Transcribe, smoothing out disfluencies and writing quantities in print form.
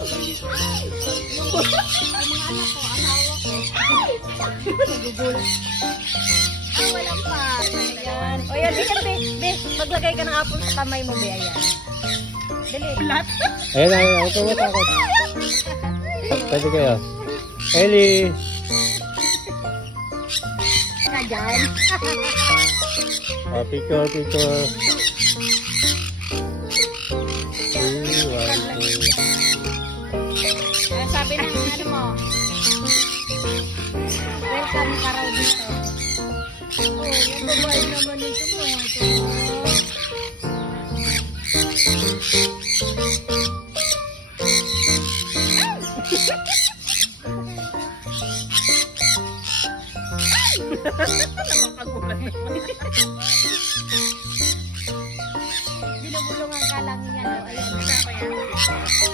mga anak ko, asawa ko. Nagugulat. Walang pa. Ayan. O yan, be, maglagay ka ng apple sa kamay mo, be. Ayan. Dali. Lahat. Ayan, ayan. Huwag ka matakot. Pwede kayo. Ellie! Na dyan. Oh, picture, picture. 3, 1, 2. Sabi ng ano mo, welcome ka raw dito. Oh, yung babae naman ito mo. Binubulungan ka lang yan. Ayan.